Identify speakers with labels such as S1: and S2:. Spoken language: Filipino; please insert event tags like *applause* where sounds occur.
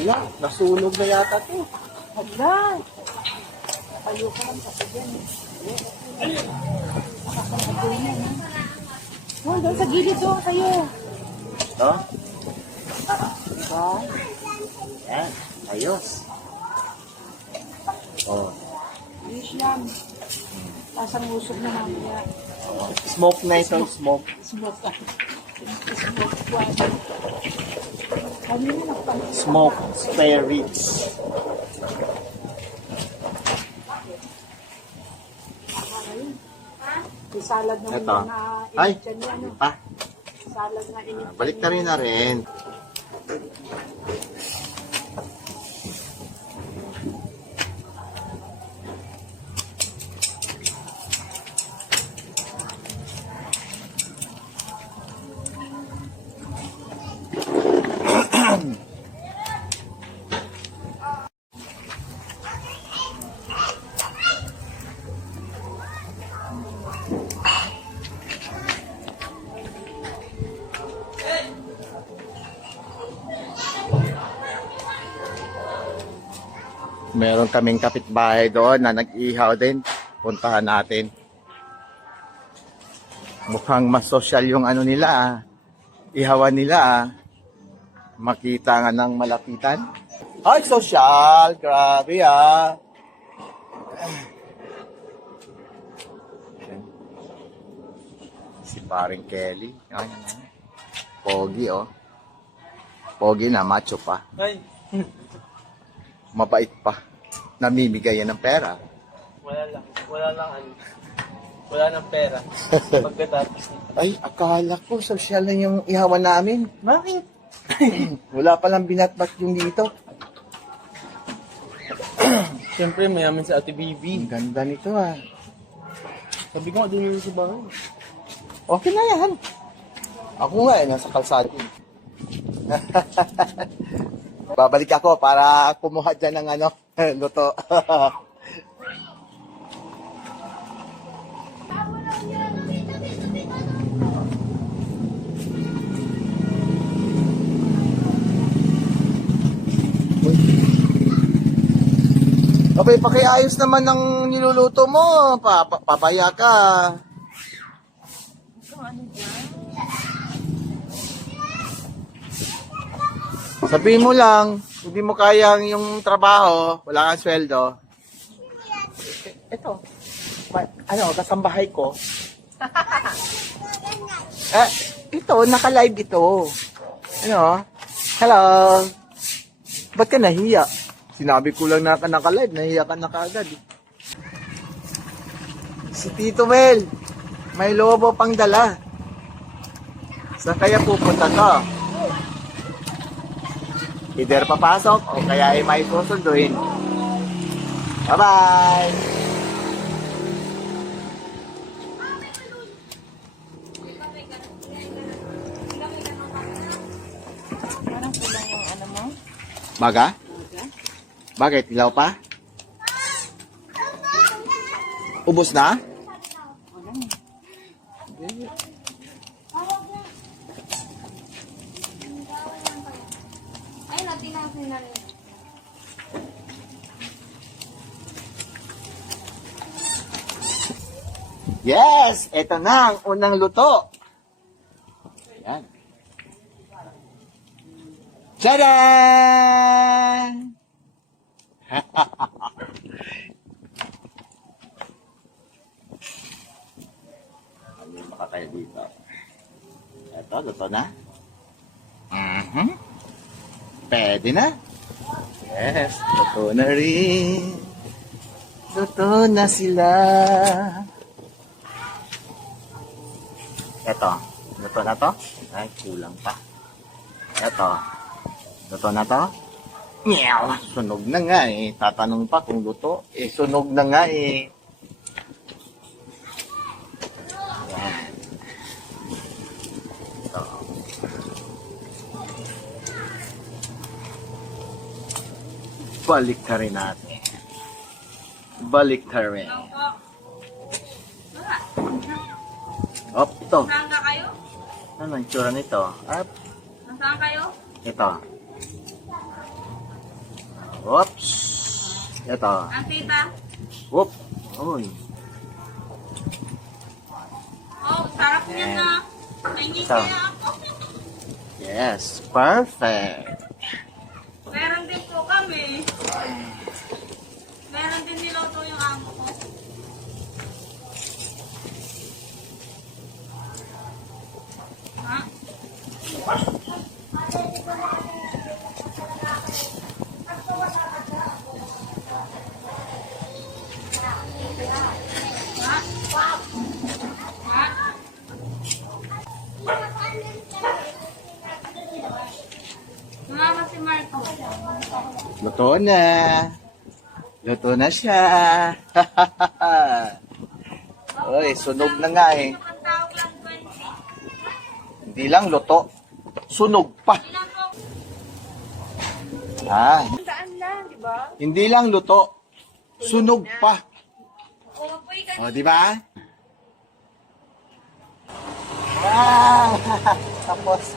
S1: Wala, nasunog na yata to.
S2: Hala. Tayo ka lang kasi dyan. Oh, doon sa gilid doon kayo.
S1: No?
S2: Diba?
S1: Yan, ayos. Oh,
S2: Ayos yan. Tapos ang usok na mamaya.
S1: smoke na ito, smoke.
S2: Smoke. Smoke nagpang-
S1: Smoke spare ribs.
S2: May salad na
S1: Ito.
S2: na
S1: Ay,
S2: yan.
S1: ano pa?
S2: Salad na init.
S1: Balik na rin na rin. Meron kaming kapitbahay doon na nag-ihaw din. Puntahan natin. Mukhang mas social yung ano nila ah. Ihawan nila ah. Makita nga ng malapitan. Ay, social! Grabe ah. Si paring Kelly. Ay, ano. Pogi oh. Pogi na, macho pa.
S3: Ay,
S1: Mabait pa. Namimigay yan ng pera.
S3: wala lang. Wala lang ano. Wala nang pera. *laughs* Pagkatapos nito.
S1: Ay, akala ko social na yung ihawan namin.
S3: Bakit? *clears throat*
S1: Wala palang binatbat yung dito. *clears throat*
S3: Siyempre, mayaman sa Ate Bibi.
S1: Ang ganda nito ah.
S3: Sabi ko nga, din sa bahay.
S1: Okay na yan. Ako nga eh, nasa kalsada. *laughs* Babalik ako para kumuha dyan ng ano, *laughs* luto. *laughs* Kapay, pakiayos naman ng niluluto mo. Pa, papaya ka. Sabihin mo lang, hindi mo kaya yung trabaho, wala kang sweldo. Ito, ma- ano, kasambahay ko. *laughs* eh, ito, naka-live ito. Ano? Hello? Ba't ka nahiya? Sinabi ko lang na ka naka-live, nahiya ka na kaagad. eh. Si Tito Mel, may lobo pang dala. Saan kaya pupunta ka? Either papasok o kaya ay may susunduin. Bye-bye!
S2: Parang kulang yung ano mo.
S1: Baga? Bakit? Ilaw pa? Ubus na? Yes! Ito na ang unang luto. Ayan. Tadaan! *laughs* Ano yung makatayo dito? Ito, luto na. Mhm. Pwede na. Yes, luto na rin. Luto na sila. Ito, luto na to? Ay, kulang pa. Ito, luto na to? Meow, sunog na nga eh. Tatanong pa kung luto. Eh, sunog na nga eh. Yan. Balik ka rin natin. Balik ka rin. to?
S4: Saan ka kayo?
S1: Ano ang tsura nito? At
S4: Nasaan kayo?
S1: ito. Oops. Ito.
S4: Ang tita?
S1: Whoop. Uy.
S4: Oh, sarap niya na. Tingin
S1: Sarap.
S4: kaya ako.
S1: Yes. Perfect.
S4: Meron din po kami. Meron din niloto yung amo ko. Ha? Ha? Ha? Sumama si Marco.
S1: Luto na. Luto na siya. *laughs* Uy, sunog na nga eh.
S4: Ang tawag lang 20.
S1: Hindi lang luto. Sunog pa. Ah, hindi lang luto. Sunog pa. O, di ba? Ah, *laughs* tapos.